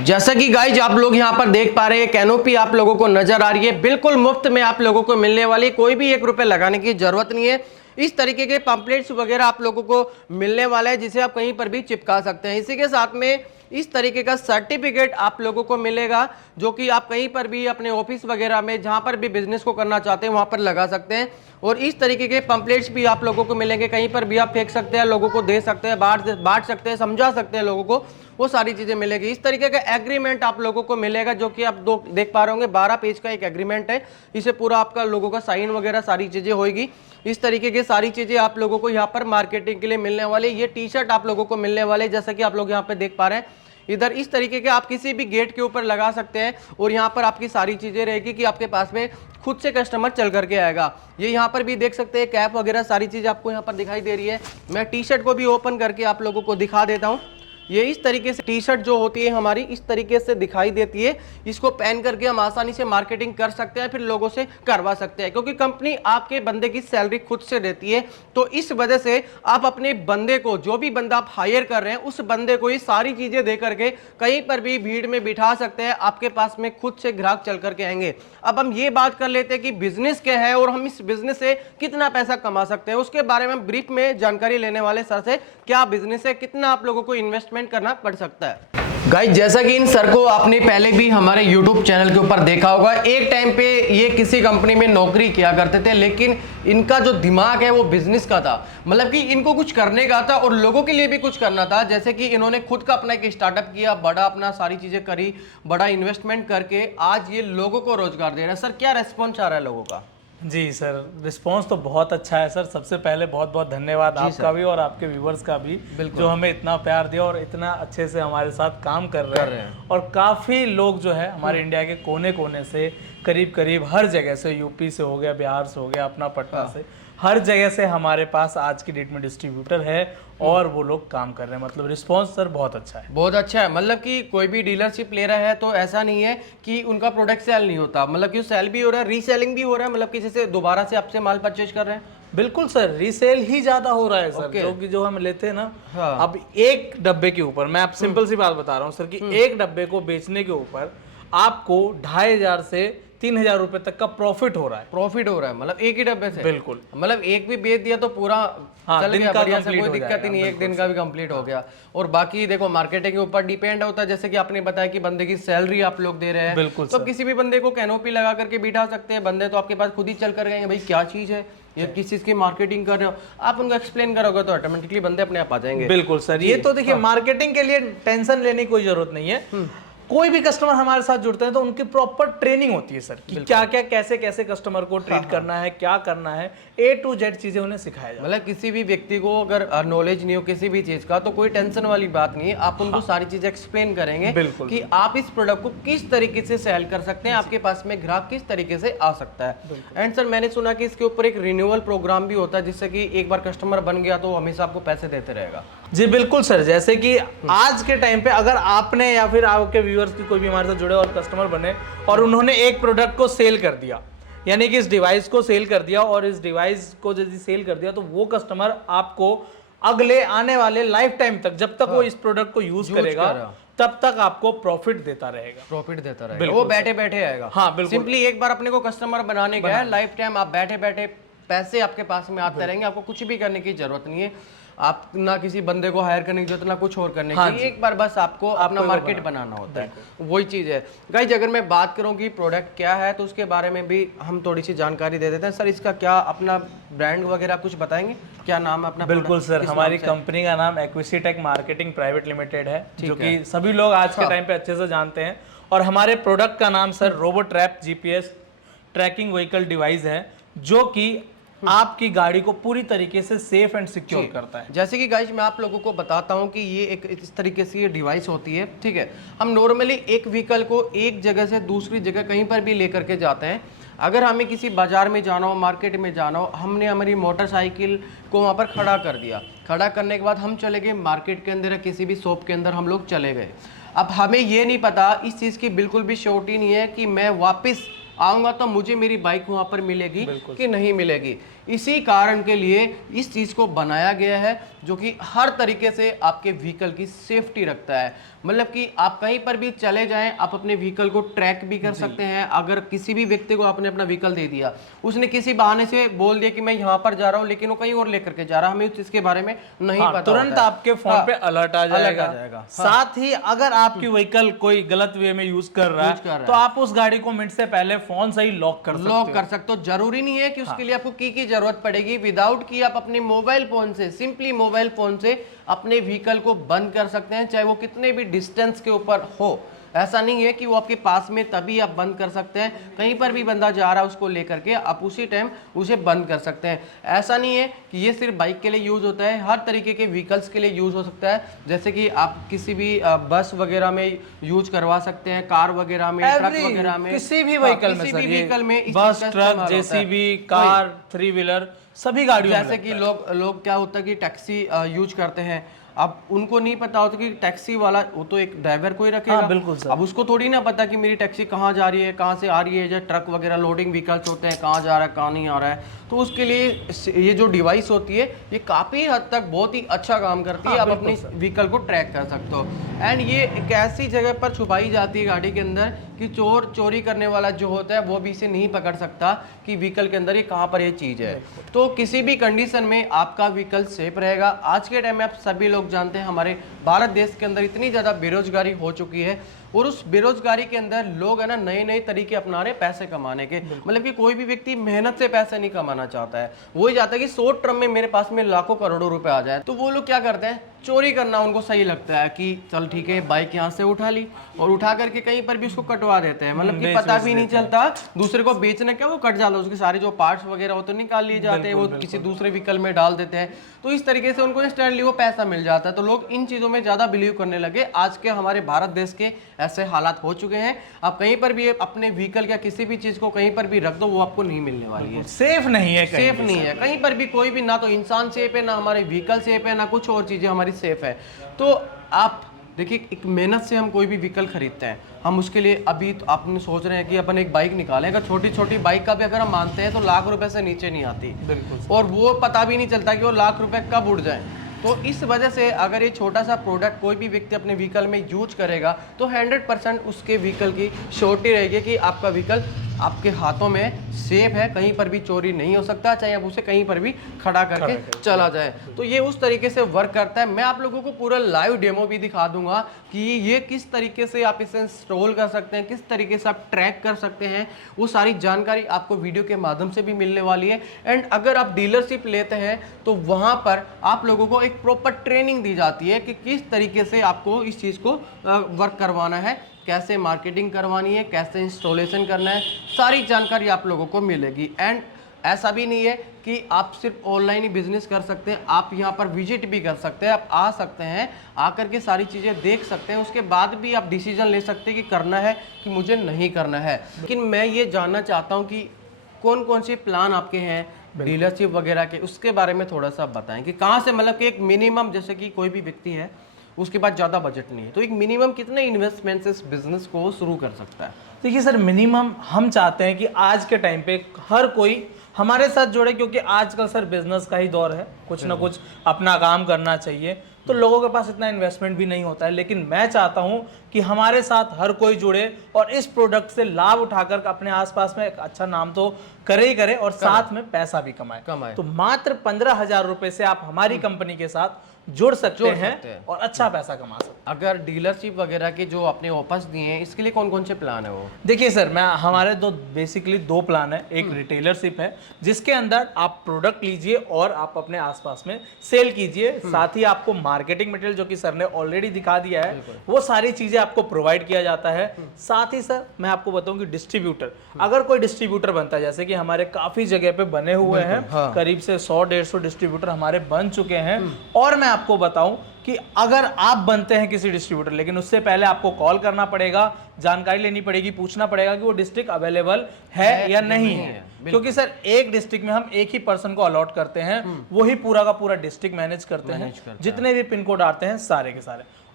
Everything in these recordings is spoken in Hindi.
जैसा कि गाइज आप लोग यहाँ पर देख पा रहे हैं, कैनोपी आप लोगों को नजर आ रही है, बिल्कुल मुफ्त में आप लोगों को मिलने वाली, कोई भी 1 रुपए लगाने की जरूरत नहीं है। इस तरीके के पंपलेट्स वगैरह आप लोगों को मिलने वाला है, जिसे आप कहीं पर भी चिपका सकते हैं। इसी के साथ में इस तरीके का सर्टिफिकेट आप लोगों को मिलेगा, जो कि आप कहीं पर भी अपने ऑफिस वगैरह में जहां पर भी बिजनेस को करना चाहते हैं वहां पर लगा सकते हैं। और इस तरीके के पंपलेट्स भी आप लोगों को मिलेंगे, कहीं पर भी आप फेंक सकते हैं, लोगों को दे सकते हैं, बांट सकते हैं, समझा सकते हैं लोगों को, वो सारी चीजें मिलेगी। इस तरीके का एग्रीमेंट आप लोगों को मिलेगा, जो कि आप देख पा रहे होंगे 12 पेज का एक एग्रीमेंट है। इसे पूरा आपका लोगों का साइन वगैरह सारी चीजें होगी। इस तरीके की सारी चीजें आप लोगों को यहाँ पर मार्केटिंग के लिए मिलने वाले। ये टी शर्ट आप लोगों को मिलने वाले, जैसा कि आप लोग यहाँ पे देख पा रहे हैं। इधर इस तरीके के आप किसी भी गेट के ऊपर लगा सकते हैं, और यहाँ पर आपकी सारी चीजें रहेगी कि आपके पास में खुद से कस्टमर चल करके आएगा। ये यहाँ पर भी देख सकते हैं, कैप वगैरह सारी चीजें आपको यहाँ पर दिखाई दे रही है। मैं टी शर्ट को भी ओपन करके आप लोगों को दिखा देता हूँ। ये इस तरीके से टी शर्ट जो होती है हमारी, इस तरीके से दिखाई देती है। इसको पहन करके हम आसानी से मार्केटिंग कर सकते हैं, फिर लोगों से करवा सकते हैं, क्योंकि कंपनी आपके बंदे की सैलरी खुद से देती है। तो इस वजह से आप अपने बंदे को, जो भी बंदा आप हायर कर रहे हैं, उस बंदे को ये सारी चीजें दे करके कहीं पर भी भीड़ में बिठा सकते हैं। आपके पास में खुद से ग्राहक चल करके आएंगे। अब हम ये बात कर लेते हैं कि बिजनेस क्या है और हम इस बिजनेस से कितना पैसा कमा सकते हैं। उसके बारे में ब्रीफ में जानकारी लेने वाले सर से, क्या बिजनेस है, कितना आप लोगों को इन्वेस्टमेंट करना पड़ सकता है। गाइस, जैसा कि इन सर को आपने पहले भी हमारे YouTube चैनल के ऊपर देखा होगा, एक टाइम पे ये किसी कंपनी में नौकरी किया करते थे, लेकिन इनका जो दिमाग है वो बिजनेस का था। मतलब कि इनको कुछ करने का था और लोगों के लिए भी कुछ करना था। जैसे कि इन्होंने खुद का अपना एक स्टार्टअप किया, बड़ा अपना सारी चीजें करी, बड़ा इन्वेस्टमेंट करके आज ये लोगों को रोजगार दे रहे हैं। सर, क्या रेस्पॉन्स आ रहा है लोगों का? जी सर, रिस्पांस तो बहुत अच्छा है सर। सबसे पहले बहुत बहुत धन्यवाद आपका भी और आपके व्यूवर्स का भी, जो हमें इतना प्यार दिया और इतना अच्छे से हमारे साथ काम कर रहे हैं। और काफ़ी लोग जो है हमारे इंडिया के कोने कोने से, करीब करीब हर जगह से, यूपी से हो गया, बिहार से हो गया, अपना पटना से, हर जगह से हमारे पास आज की डेट में डिस्ट्रीब्यूटर है और वो लोग काम कर रहे हैं। मतलब रिस्पांस सर बहुत अच्छा है, बहुत अच्छा है। मतलब कि कोई भी डीलरशिप ले रहा है तो ऐसा नहीं है कि उनका प्रोडक्ट सेल नहीं होता, मतलब कि सेल भी हो रहा है, रीसेलिंग भी हो रहा है। मतलब किसी से दोबारा से आपसे माल परचेज कर रहे हैं। बिल्कुल सर, रीसेल ही ज्यादा हो रहा है सर। जो हम लेते हैं ना, अब एक डब्बे के ऊपर, मैं आप सिंपल सी बात बता रहा हूँ सर, कि एक डब्बे को बेचने के ऊपर आपको 2500 से 3000 रुपए तक का प्रॉफिट हो रहा है। मतलब एक ही डब्बे से? बिल्कुल। मतलब एक भी बेच दिया तो पूरा चल गया, बढ़िया से, कोई दिक्कत ही नहीं है, एक दिन का भी कंप्लीट हो गया। और बाकी देखो, मार्केटिंग के ऊपर डिपेंड होता है, जैसे कि आपने बताया कि बंदे की सैलरी आप लोग दे रहे हैं। बिल्कुल। तो किसी भी बंदे को कैनोपी लगा करके बिठा सकते हैं। बंदे तो आपके पास खुद ही चल कर गएंगे, भाई क्या चीज है ये, किस चीज की मार्केटिंग कर रहे हो, आप उनको एक्सप्लेन करोगे तो ऑटोमेटिकली बंदे अपने आप आ जाएंगे। बिल्कुल सर, ये तो देखिए मार्केटिंग के लिए टेंशन लेने की कोई जरूरत नहीं है। कोई भी कस्टमर हमारे साथ जुड़ते हैं तो उनकी प्रॉपर ट्रेनिंग होती है सर, कि क्या क्या कैसे कैसे कस्टमर को ट्रीट करना है, क्या करना है, A to Z चीजें उन्हें सिखाया जाता है। मतलब किसी भी व्यक्ति को अगर नॉलेज नहीं हो किसी भी चीज का, तो कोई टेंशन वाली बात नहीं है। आप उनको सारी चीजें एक्सप्लेन करेंगे कि आप इस प्रोडक्ट को किस तरीके से सेल कर सकते हैं, आपके पास में ग्राहक किस तरीके से आ सकता है। एंड सर, मैंने सुना कि इसके ऊपर एक रिन्यूअल प्रोग्राम भी होता है, जिससे कि एक बार कस्टमर बन गया तो हमेशा आपको पैसे देते रहेगा। जी बिल्कुल सर, जैसे कि आज के टाइम पे अगर आपने या फिर आपके व्यूअर्स की कोई भी हमारे साथ जुड़े और कस्टमर बने और उन्होंने एक प्रोडक्ट को सेल कर दिया, यानी कि इस डिवाइस को सेल कर दिया, और इस डिवाइस को यदि सेल कर दिया तो वो कस्टमर आपको अगले आने वाले लाइफ टाइम तक, जब तक वो इस प्रोडक्ट को यूज करेगा, तब तक आपको प्रॉफिट देता रहेगा। वो बैठे बैठे आएगा। हाँ बिल्कुल। सिंपली एक बार अपने को कस्टमर बनाने का है, लाइफ टाइम आप बैठे बैठे पैसे आपके पास में आते रहेंगे। आपको कुछ भी करने की जरूरत नहीं है, आप ना किसी बंदे को हायर करने की जरूरत, ना कुछ और करने की। एक बार बस आपको अपना मार्केट बनाना होता है, वही चीज है। गाइस, अगर मैं बात करूं कि प्रोडक्ट क्या है, तो उसके बारे में भी हम थोड़ी सी जानकारी दे देते हैं। सर, इसका क्या अपना ब्रांड वगैरह कुछ बताएंगे, क्या नाम है अपना? बिल्कुल सर, हमारी कंपनी का नाम एक्विसिटेक मार्केटिंग प्राइवेट लिमिटेड है, जो कि सभी लोग आज के टाइम पे अच्छे से जानते हैं। और हमारे प्रोडक्ट का नाम sir रोबोट्रैप GPS tracking vehicle device है, जो कि आपकी गाड़ी को पूरी तरीके से सेफ एंड सिक्योर करता है। जैसे कि गाइस, मैं आप लोगों को बताता हूं कि ये एक इस तरीके से ये डिवाइस होती है, ठीक है। हम नॉर्मली एक व्हीकल को एक जगह से दूसरी जगह कहीं पर भी लेकर के जाते हैं। अगर हमें किसी बाजार में जाना हो, मार्केट में जाना हो, हमने हमारी मोटरसाइकिल को वहाँ पर खड़ा कर दिया। खड़ा करने के बाद हम चले गए मार्केट के अंदर या किसी भी शॉप के अंदर हम लोग चले गए। अब हमें ये नहीं पता, इस चीज़ की बिल्कुल भी श्योरिटी नहीं है कि मैं वापस आऊँगा तो मुझे मेरी बाइक वहाँ पर मिलेगी कि नहीं मिलेगी। इसी कारण के लिए इस चीज़ को बनाया गया है, जो कि हर तरीके से आपके व्हीकल की सेफ्टी रखता है। मतलब कि आप कहीं पर भी चले जाएं, आप अपने व्हीकल को ट्रैक भी कर सकते हैं। अगर किसी भी व्यक्ति को आपने अपना व्हीकल दे दिया, उसने किसी बहाने से बोल दिया कि मैं यहाँ पर जा रहा हूँ, लेकिन वो कहीं और लेकर के जा रहा है, हमें उस चीज़ के बारे में नहीं पता तुरंत होता है। आपके फोन पे अलर्ट आ जाएगा। जाएगा। साथ ही अगर आपकी व्हीकल कोई गलत वे में यूज कर रहा है तो आप उस गाड़ी को मिनट से पहले फोन से ही लॉक कर सकते हो। जरूरी नहीं है कि उसके लिए आपको की जरूरत पड़ेगी। विदाउट की आप अपने मोबाइल फोन से, सिंपली मोबाइल फोन से अपने व्हीकल को बंद कर सकते हैं, चाहे वो कितने भी डिस्टेंस के ऊपर हो। ऐसा नहीं है कि वो आपके पास में तभी आप बंद कर सकते हैं, कहीं पर भी बंदा जा रहा है उसको लेकर के आप उसी टाइम उसे बंद कर सकते हैं। ऐसा नहीं है कि ये सिर्फ बाइक के लिए यूज़ होता है, हर तरीके के व्हीकल्स के लिए यूज़ हो सकता है। जैसे कि आप किसी भी बस वगैरह में यूज करवा सकते हैं, कार वगैरह में, ट्रक वगैरह में, किसी भी व्हीकल में, बस, ट्रक, जेसीबी, कार, 3 व्हीलर, सभी गाड़ियों में। जैसे कि लोग क्या होता है कि टैक्सी यूज करते हैं, अब उनको नहीं पता होता कि टैक्सी वाला वो तो एक ड्राइवर को ही रखेगा। हाँ, बिल्कुल सर। अब उसको थोड़ी ना पता कि मेरी टैक्सी कहाँ जा रही है, कहाँ से आ रही है। जैसे ट्रक वगैरह लोडिंग व्हीकल्स होते हैं, कहाँ जा रहा है, कहाँ नहीं आ रहा है। तो उसके लिए ये जो डिवाइस होती है, ये काफ़ी हद तक बहुत ही अच्छा काम करती है। आप अपनी व्हीकल को ट्रैक कर सकते हो। एंड ये एक ऐसी जगह पर छुपाई जाती है गाड़ी के अंदर कि चोरी करने वाला जो होता है वो भी इसे नहीं पकड़ सकता कि व्हीकल के अंदर ये कहाँ पर ये चीज़ है। तो किसी भी कंडीशन में आपका व्हीकल सेफ रहेगा। आज के टाइम में आप सभी लोग जानते हैं, हमारे भारत देश के अंदर इतनी ज़्यादा बेरोजगारी हो चुकी है, और उस बेरोजगारी के अंदर लोग है ना नए नए तरीके अपना रहे पैसे कमाने के। मतलब कि कोई भी व्यक्ति मेहनत से पैसे नहीं कमाना चाहता है, वो ही चाहता है कि शॉर्ट टर्म में मेरे पास में लाखों करोड़ों रुपए आ जाए। तो वो लोग क्या करते हैं, चोरी करना उनको सही लगता है कि चल ठीक है, बाइक यहाँ से उठा ली और उठा करके कहीं पर भी उसको कटवा देते हैं। मतलब कि पता भी नहीं चलता दूसरे को बेचने का, वो कट जाता है, उसके सारे जो पार्ट्स वगैरह वो तो निकाल लिए जाते हैं, वो किसी दूसरे व्हीकल में डाल देते हैं। तो इस तरीके से उनको इंस्टेंटली वो पैसा मिल जाता है। तो लोग इन चीज़ों में ज़्यादा बिलीव करने लगे। आज के हमारे भारत देश के ऐसे हालात हो चुके हैं, आप कहीं पर भी अपने व्हीकल या किसी भी चीज़ को कहीं पर भी रख दो, वो आपको नहीं मिलने वाली है। सेफ नहीं है, सेफ नहीं है कहीं पर भी, कोई भी, ना तो इंसान सेफ है, ना हमारे व्हीकल सेफ है, ना कुछ और चीज़ें हमारी सेफ है। तो आप देखिए, एक मेहनत से हम कोई भी व्हीकल खरीदते हैं, हम उसके लिए अभी तो आपने सोच रहे हैं कि अपन एक बाइक निकालें, अगर छोटी छोटी बाइक का भी अगर हम मानते हैं तो लाख रुपए से नीचे नहीं आती। बिल्कुल। और वो पता भी नहीं चलता कि वो लाख रुपए कब उड़ जाए। तो इस वजह से अगर ये छोटा सा प्रोडक्ट कोई भी व्यक्ति अपने व्हीकल में यूज करेगा तो 100% उसके व्हीकल की श्योरिटी रहेगी कि आपका व्हीकल आपके हाथों में सेफ है, कहीं पर भी चोरी नहीं हो सकता, चाहे आप उसे कहीं पर भी खड़ा करके चला जाए। तो ये उस तरीके से वर्क करता है। मैं आप लोगों को पूरा लाइव डेमो भी दिखा दूंगा कि ये किस तरीके से आप इसे इंस्टॉल कर सकते हैं, किस तरीके से आप ट्रैक कर सकते हैं। वो सारी जानकारी आपको वीडियो के माध्यम से भी मिलने वाली है। एंड अगर आप डीलरशिप लेते हैं तो वहाँ पर आप लोगों को एक प्रॉपर ट्रेनिंग दी जाती है कि किस तरीके से आपको इस चीज़ को वर्क करवाना है, कैसे मार्केटिंग करवानी है, कैसे इंस्टॉलेशन करना है, सारी जानकारी आप लोगों को मिलेगी। एंड ऐसा भी नहीं है कि आप सिर्फ ऑनलाइन ही बिजनेस कर सकते हैं, आप यहाँ पर विजिट भी कर सकते हैं, आप आ सकते हैं, आकर के सारी चीज़ें देख सकते हैं, उसके बाद भी आप डिसीजन ले सकते हैं कि करना है कि मुझे नहीं करना है। लेकिन मैं ये जानना चाहता हूँ कि कौन कौन से प्लान आपके हैं डीलरशिप वगैरह के, उसके बारे में थोड़ा सा बताएं कि कहाँ से, मतलब कि एक मिनिमम, जैसे कि कोई भी व्यक्ति है उसके पास ज़्यादा बजट नहीं है, तो एक मिनिमम कितने इन्वेस्टमेंट से इस बिजनेस को शुरू कर सकता है? देखिए सर, मिनिमम हम चाहते हैं कि आज के टाइम पे हर कोई हमारे साथ जुड़े, क्योंकि आजकल सर बिजनेस का ही दौर है, कुछ ना कुछ अपना काम करना चाहिए। तो लोगों के पास इतना इन्वेस्टमेंट भी नहीं होता है, लेकिन मैं चाहता हूं कि हमारे साथ हर कोई जुड़े और इस प्रोडक्ट से लाभ उठाकर अपने आसपास में एक अच्छा नाम तो करे ही करे और साथ में पैसा भी कमाए। तो मात्र 15,000 रुपए से आप हमारी कंपनी के साथ जुड़ सकते हैं और अच्छा पैसा कमा सकते हैं। अगर डीलरशिप वगैरह के जो आपने ऑफर्स दिए हैं, इसके लिए कौन कौन से प्लान है वो? देखिए सर, मैं हमारे बेसिकली दो प्लान है। एक रिटेलरशिप है जिसके अंदर आप प्रोडक्ट लीजिए और आप अपने आसपास में सेल कीजिए, साथ ही आपको मार्केटिंग मटेरियल, जो कि सर ने ऑलरेडी दिखा दिया है, वो सारी चीजें आपको प्रोवाइड किया जाता है। साथ ही सर मैं आपको बताऊं कि डिस्ट्रीब्यूटर, अगर कोई डिस्ट्रीब्यूटर बनता है, जैसे कि हमारे काफी जगह पे बने हुए हैं, करीब से 100-150 डिस्ट्रीब्यूटर हमारे बन चुके हैं। और मैं आपको बताऊं कि अगर आप बनते हैं किसी डिस्ट्रीब्यूटर, लेकिन उससे पहले आपको कॉल करना पड़ेगा, जानकारी लेनी पड़ेगी, पूछना पड़ेगा कि वो डिस्ट्रिक्ट अवेलेबल है या नहीं है, क्योंकि सर एक डिस्ट्रिक्ट में हम एक ही पर्सन को अलॉट करते हैं, वही पूरा का पूरा डिस्ट्रिक्ट मैनेज करते हैं, जितने भी पिन कोड आते हैं सारे के सारे।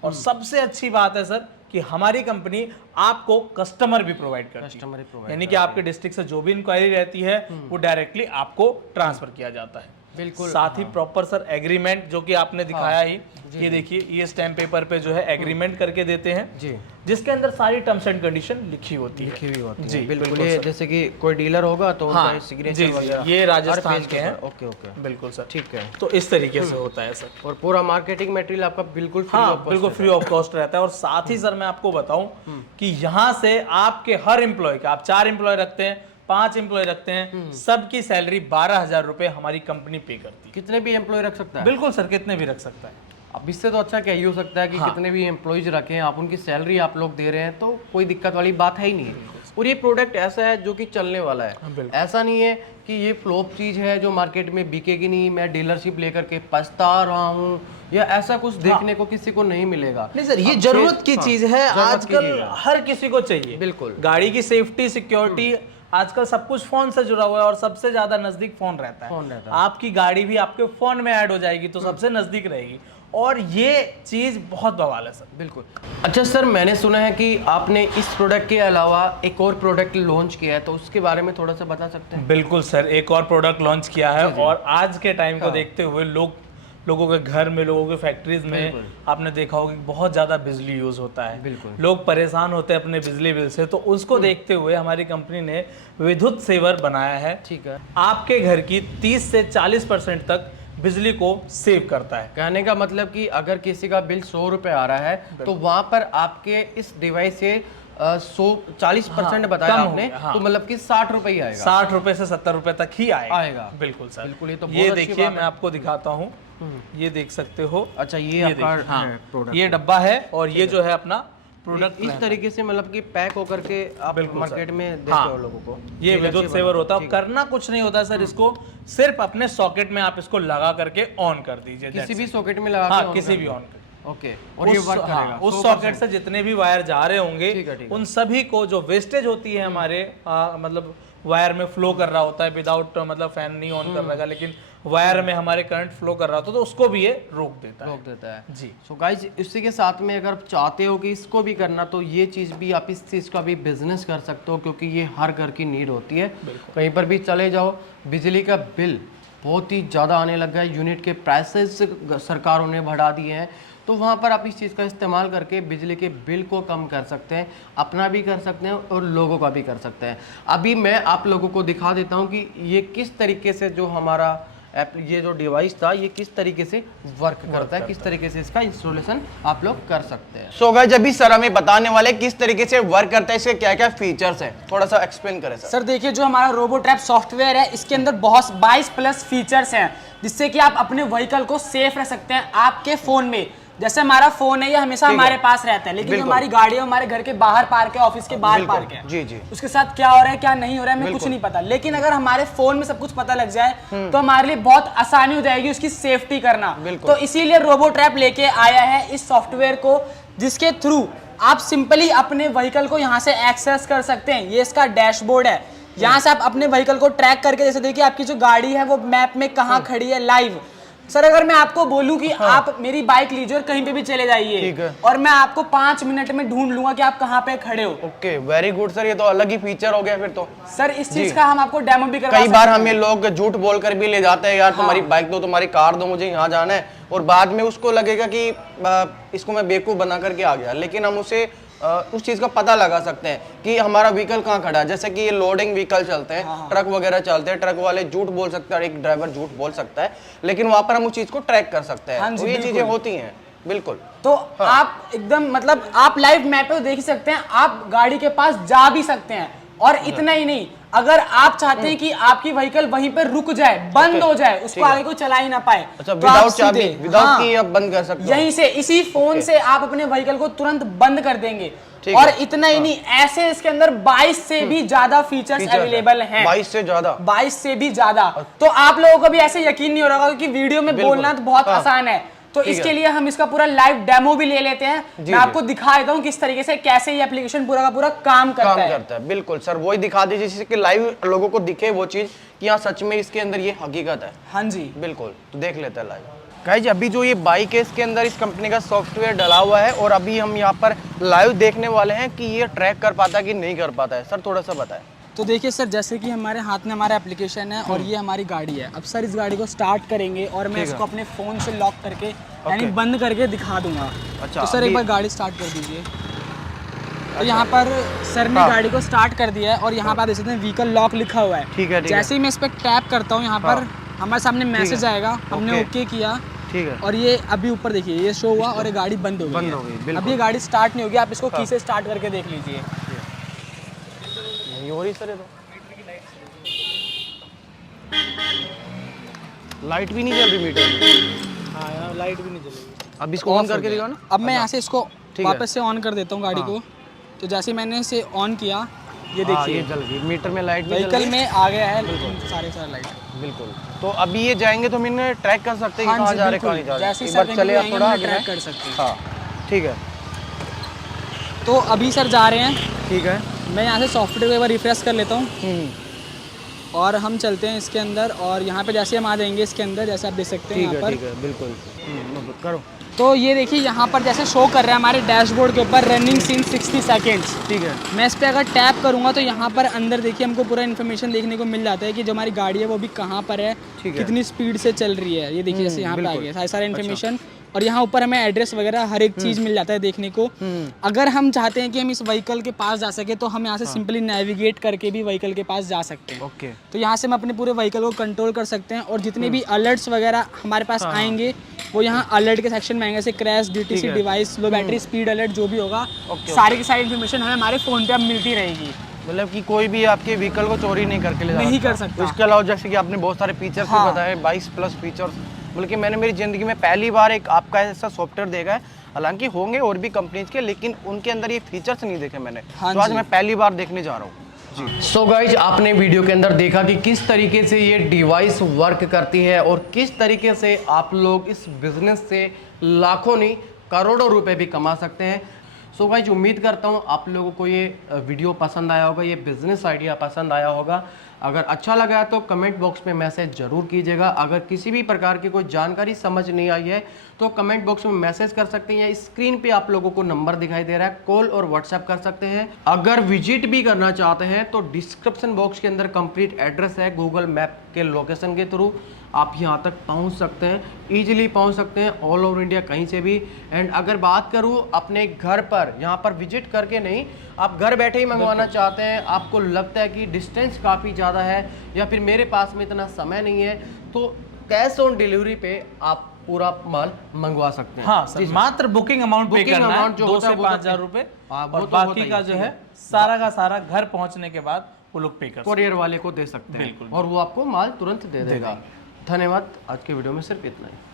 और सबसे अच्छी बात है सर कि हमारी कंपनी आपको कस्टमर भी प्रोवाइड करती है, यानी कि आपके डिस्ट्रिक्ट से जो भी इंक्वायरी रहती है वो डायरेक्टली आपको ट्रांसफर किया जाता है। बिल्कुल। साथ ही प्रॉपर सर एग्रीमेंट जो कि आपने दिखाया ही, ये देखिए ये स्टैम्प पेपर पे जो है एग्रीमेंट करके देते हैं जी, जिसके अंदर सारी टर्म्स एंड कंडीशन लिखी हुई होती है जी। बिल्कुल, ये जैसे कि कोई डीलर होगा तो उनका सिग्नेचर वगैरह, ये राजस्थान के हैं। ओके ओके, बिल्कुल सर, ठीक है। तो इस तरीके से होता है सर, और पूरा मार्केटिंग मटेरियल आपका बिल्कुल बिल्कुल फ्री ऑफ कॉस्ट रहता है। और साथ ही सर मैं आपको बताऊं कि यहाँ से आपके हर एम्प्लॉय का, आप 4 एम्प्लॉय रखते हैं, 5 एम्प्लॉय रखते हैं, सबकी सैलरी 12,000 रुपए हमारी कंपनी पे करती है। कितने भी एम्प्लॉय रख सकता है? बिल्कुल सर, कितने भी रख सकता है। अब इससे तो अच्छा क्या ही हो सकता है कि कितने भी एम्प्लॉयज रखें, आप उनकी सैलरी आप लोग दे रहे हैं, तो कोई दिक्कत वाली बात है ही नहीं है। और ये प्रोडक्ट ऐसा है जो कि चलने वाला है, ऐसा नहीं है कि ये फ्लॉप चीज है जो मार्केट में बिकेगी नहीं, मैं डीलरशिप लेकर के पछता रहा हूँ, या ऐसा कुछ देखने को किसी को नहीं मिलेगा। नहीं सर, ये जरूरत की चीज है, आजकल हर किसी को चाहिए। बिल्कुल, गाड़ी की सेफ्टी, सिक्योरिटी, आजकल सब कुछ फोन से जुड़ा हुआ है और सबसे ज्यादा नजदीक फोन रहता है। आपकी गाड़ी भी आपके फोन में ऐड हो जाएगी तो सबसे नजदीक रहेगी, और ये चीज बहुत बवाल है सर। बिल्कुल। अच्छा सर, मैंने सुना है कि आपने इस प्रोडक्ट के अलावा एक और प्रोडक्ट लॉन्च किया है, तो उसके बारे में थोड़ा सा बता सकते हैं? बिल्कुल सर, एक और प्रोडक्ट लॉन्च किया है, और आज के टाइम को देखते हुए लोगों के घर में, लोगों के फैक्ट्रीज में आपने देखा होगा कि बहुत ज्यादा बिजली यूज होता है, लोग परेशान होते हैं अपने बिजली बिल से, तो उसको देखते हुए हमारी कंपनी ने विद्युत सेवर बनाया है। ठीक है। आपके घर की 30 से 40% तक बिजली को सेव करता है। कहने का मतलब कि अगर किसी का बिल 100 रुपए आ रहा है तो वहां पर आपके इस डिवाइस से 40% बताया आपने, तो मतलब कि 60 रुपए ही आएगा। 60 रुपए से 70 रुपए तक ही आएगा। बिल्कुल सर, बिल्कुल। ये तो ये देखिए, मैं आपको दिखाता हूँ, ये देख सकते हो। अच्छा, ये आपका प्रोडक्ट, ये डब्बा है, और ये जो है अपना प्रोडक्ट इस तरीके से मतलब कि पैक होकर के आप मार्केट में देते हो लोगों को। ये विद्युत सेवर होता है, करना कुछ नहीं होता सर, इसको सिर्फ अपने सॉकेट में आप इसको लगा करके ऑन कर दीजिए, किसी भी सॉकेट में लगा के, किसी भी ऑन कर। ओके, और ये वर्क करेगा। उस सॉकेट से जितने भी वायर जा रहे होंगे, उन सभी को जो वेस्टेज होती है हमारे मतलब वायर में फ्लो कर रहा होता है विदाउट, मतलब फैन नहीं ऑन कर रहा, लेकिन वायर में हमारे करंट फ्लो कर रहा होता है, तो उसको भी ये रोक देता है जी। सो गाइज, इसी के साथ में अगर चाहते हो कि इसको भी करना, तो ये चीज़ भी आप इस चीज़ का भी बिजनेस कर सकते हो, क्योंकि ये हर घर की नीड होती है। कहीं पर भी चले जाओ, बिजली का बिल बहुत ही ज़्यादा आने लग गया है, यूनिट के प्राइसेस सरकारों ने बढ़ा दिए हैं, तो वहाँ पर आप इस चीज़ का इस्तेमाल करके बिजली के बिल को कम कर सकते हैं, अपना भी कर सकते हैं और लोगों का भी कर सकते हैं। अभी मैं आप लोगों को दिखा देता हूँ कि ये किस तरीके से जो हमारा ये जो डिवाइस था, ये किस तरीके से वर्क करता है, किस तरीके से इसका इंस्टॉलेशन आप लोग कर सकते हैं। सो गाइस, अभी सर हमें बताने वाले किस तरीके से वर्क करता है, इसके क्या क्या फीचर्स है, थोड़ा सा एक्सप्लेन करें सर। सर देखिए, जो हमारा रोबोट्रैप सॉफ्टवेयर है, इसके अंदर बहुत 22+ फीचर्स हैं, जिससे कि आप अपने व्हीकल को सेफ रह सकते हैं आपके फोन में। जैसे हमारा फोन है, ये हमेशा हमारे पास रहता है, लेकिन जो हमारी गाड़ी है हमारे घर के बाहर पार्क है, ऑफिस के बाहर पार्क है, जी जी, उसके साथ क्या हो रहा है क्या नहीं हो रहा है हमें कुछ नहीं पता। लेकिन अगर हमारे फोन में सब कुछ पता लग जाए तो हमारे लिए बहुत आसानी हो जाएगी उसकी सेफ्टी करना। तो इसीलिए रोबोट्रैप लेके आया है इस सॉफ्टवेयर को, जिसके थ्रू आप सिंपली अपने व्हीकल को यहाँ से एक्सेस कर सकते हैं। ये इसका डैशबोर्ड है, यहाँ से आप अपने व्हीकल को ट्रैक करके, जैसे देखिए आपकी जो गाड़ी है वो मैप में कहाँ खड़ी है लाइव। सर अगर मैं आपको बोलूं कि आप मेरी बाइक लीजिए और कहीं पे भी चले जाइए, और मैं आपको 5 मिनट में ढूंढ लूंगा कि आप कहाँ पे खड़े हो। ओके, वेरी गुड सर, ये तो अलग ही फीचर हो गया फिर तो। सर इस चीज का हम आपको डेमो भी करवा कई बार हमें लोग झूठ बोलकर भी ले जाते हैं, यार तुम्हारी बाइक दो, तुम्हारी कार दो, मुझे यहाँ जाना है, और बाद में उसको लगेगा कि इसको मैं बेवकूफ बना करके आ गया। लेकिन हम उसे उस चीज का पता लगा सकते हैं कि हमारा व्हीकल कहाँ खड़ा है। जैसे कि ये लोडिंग व्हीकल चलते हैं, ट्रक वगैरह चलते हैं, ट्रक वाले झूठ बोल सकते हैं और एक ड्राइवर झूठ बोल सकता है, लेकिन वहां पर हम उस चीज को ट्रैक कर सकते हैं। तो ये चीजें होती हैं। बिल्कुल। तो आप एकदम मतलब आप लाइव मैप पे देख सकते हैं, आप गाड़ी के पास जा भी सकते हैं। और इतना ही नहीं, अगर आप चाहते हैं कि आपकी व्हीकल वहीं पे रुक जाए, बंद हो जाए, उसको आगे कोई चला ही ना पाए, अच्छा, विदाउट चाबी, विदाउट की आप बंद कर सकते हैं। यहीं से इसी फोन से आप अपने व्हीकल को तुरंत बंद कर देंगे। और इतना ही नहीं, ऐसे इसके अंदर 22 से भी ज्यादा फीचर्स अवेलेबल हैं। 22 से ज्यादा, 22 से भी ज्यादा। तो आप लोगों को भी ऐसे यकीन नहीं हो रहा होगा कि वीडियो में बोलना तो बहुत आसान है, तो इसके लिए हम इसका पूरा लाइव डेमो भी ले लेते हैं। मैं आपको दिखा देता हूँ किस तरीके से, कैसे ये एप्लीकेशन पूरा का पूरा काम करता है। बिल्कुल सर, वही दिखा दीजिए जिससे कि लाइव लोगों को दिखे वो चीज कि हाँ सच में इसके अंदर ये हकीकत है। हाँ जी, बिल्कुल, तो देख लेते हैं लाइव। गाइज अभी जो ये बाइक है इसके अंदर इस कंपनी का सॉफ्टवेयर डला हुआ है और अभी हम यहाँ पर लाइव देखने वाले हैं कि ये ट्रैक कर पाता है कि नहीं कर पाता है। सर थोड़ा सा बताएं। तो देखिए सर, जैसे कि हमारे हाथ में हमारा एप्लीकेशन है और ये हमारी गाड़ी है। अब सर इस गाड़ी को स्टार्ट करेंगे और मैं इसको अपने फ़ोन से लॉक करके यानी बंद करके दिखा दूंगा। अच्छा, तो सर एक बार गाड़ी स्टार्ट कर दीजिए। तो यहाँ पर सर ने गाड़ी को स्टार्ट कर दिया है और यहाँ पर आप देख सकते हैं व्हीकल लॉक लिखा हुआ है। ठीक है। जैसे ही मैं इस पर टैप करता हूँ यहाँ पर हमारे सामने मैसेज आएगा, हमने ओके किया। ठीक है। और ये अभी ऊपर देखिए ये शो हुआ और ये गाड़ी बंद हो गई है। अब ये गाड़ी स्टार्ट नहीं होगी, आप इसको की से स्टार्ट करके देख लीजिए। नहीं हो रही सर, ये तो लाइट भी नहीं चल रही मीटर में। हाँ यहाँ लाइट भी नहीं चलेगी। अब इसको ऑन करके दिखाओ ना। अब मैं यहाँ से इसको वापस से ऑन कर देता हूँ गाड़ी को। तो जैसे मैंने इसे ऑन किया, ये देखिए ये जल गई, मीटर में लाइट भी जल व्हीकल रही में आ गया है सारे लाइट। है। बिल्कुल। तो अभी ये जाएंगे तो मैंने ट्रैक कर सकते हैं कि हाँ कहाँ जी, जा रहे बिल्कुल। कहाँ नहीं जा रहे। जैसे ही एक बार सर चले आप कहेंगे थोड़ा हम आगे ट्रैक कर सकते हैं। हाँ ठीक है। तो अभी सर जा रहे हैं। ठीक है। मैं यहाँ से सॉफ्टवेयर एक बार रिफ्रेश कर लेता हूँ और हम चलते हैं इसके अंदर। और यहाँ पे जैसे हम आ जाएंगे इसके अंदर, जैसे आप देख सकते हैं यहाँ पर। ठीक है बिल्कुल। करो। तो ये देखिए यहाँ पर जैसे शो कर रहा है हमारे डैशबोर्ड के ऊपर रनिंग सीन 60 सेकेंड्स। ठीक है। मैं इस पर अगर टैप करूँगा तो यहाँ पर अंदर देखिए हमको पूरा इन्फॉर्मेशन देखने को मिल जाता है कि जो हमारी गाड़ी है वो अभी कहाँ पर है, कितनी स्पीड से चल रही है। ये देखिए जैसे यहाँ पे आ गया सारा इन्फॉर्मेशन। और यहाँ ऊपर हमें एड्रेस वगैरह हर एक चीज़ मिल जाता है देखने को। अगर हम चाहते हैं कि हम इस व्हीकल के पास जा सके तो हम यहाँ से सिंपली नेविगेट करके भी व्हीकल के पास जा सकते हैं। ओके। तो यहाँ से हम अपने पूरे व्हीकल को कंट्रोल कर सकते हैं और जितने भी अलर्ट्स वगैरह हमारे पास आएंगे वो यहाँ अलर्ट के सेक्शन में आएंगे, जैसे क्रैश, डीटीसी डिवाइस, लो बैटरी, स्पीड अलर्ट, जो भी होगा सारी की सारी इन्फॉर्मेशन हमें हमारे फ़ोन पे अब मिलती रहेगी। मतलब कि कोई भी आपके व्हीकल को चोरी नहीं करके ले जा नहीं सकता। कर सकता। इसके अलावा जैसे कि आपने बहुत सारे फीचर्स भी बताए, 22+ फीचर्स, बल्कि मैंने मेरी ज़िंदगी में पहली बार एक आपका ऐसा सॉफ्टवेयर देखा है। हालांकि होंगे और भी कंपनीज के, लेकिन उनके अंदर ये फीचर्स नहीं देखे मैंने। तो आज मैं पहली बार देखने जा रहा हूँ। सो गाइज आपने वीडियो के अंदर देखा कि किस तरीके से ये डिवाइस वर्क करती है और किस तरीके से आप लोग इस बिजनेस से लाखों नहीं करोड़ों रुपए भी कमा सकते हैं। सो गाइज उम्मीद करता हूँ आप लोगों को ये वीडियो पसंद आया होगा, ये बिजनेस आइडिया पसंद आया होगा। अगर अच्छा लगा है तो कमेंट बॉक्स में मैसेज जरूर कीजिएगा। अगर किसी भी प्रकार की कोई जानकारी समझ नहीं आई है तो कमेंट बॉक्स में मैसेज कर सकते हैं या स्क्रीन पे आप लोगों को नंबर दिखाई दे रहा है, कॉल और व्हाट्सएप कर सकते हैं। अगर विजिट भी करना चाहते हैं तो डिस्क्रिप्शन बॉक्स के अंदर कंप्लीट एड्रेस है, गूगल मैप के लोकेशन के थ्रू आप यहाँ तक पहुँच सकते हैं, ईजिली पहुँच सकते हैं ऑल ओवर इंडिया कहीं से भी। एंड अगर बात करूँ अपने घर पर, यहाँ पर विजिट करके नहीं, आप घर बैठे ही मंगवाना चाहते हैं, आपको लगता है कि डिस्टेंस काफ़ी ज़्यादा है या फिर मेरे पास में इतना समय नहीं है, तो कैश ऑन डिलीवरी पे आप पूरा माल मंगवा सकते हैं। हाँ सर, मात्र बुकिंग अमाउंट पे करना है, 2 से 5,000 रुपए, और बाकी का जो है सारा का सारा घर पहुंचने के बाद वो लोग पे कर कोरियर वाले को दे सकते हैं और वो आपको माल तुरंत दे देगा। धन्यवाद। आज के वीडियो में सिर्फ इतना ही।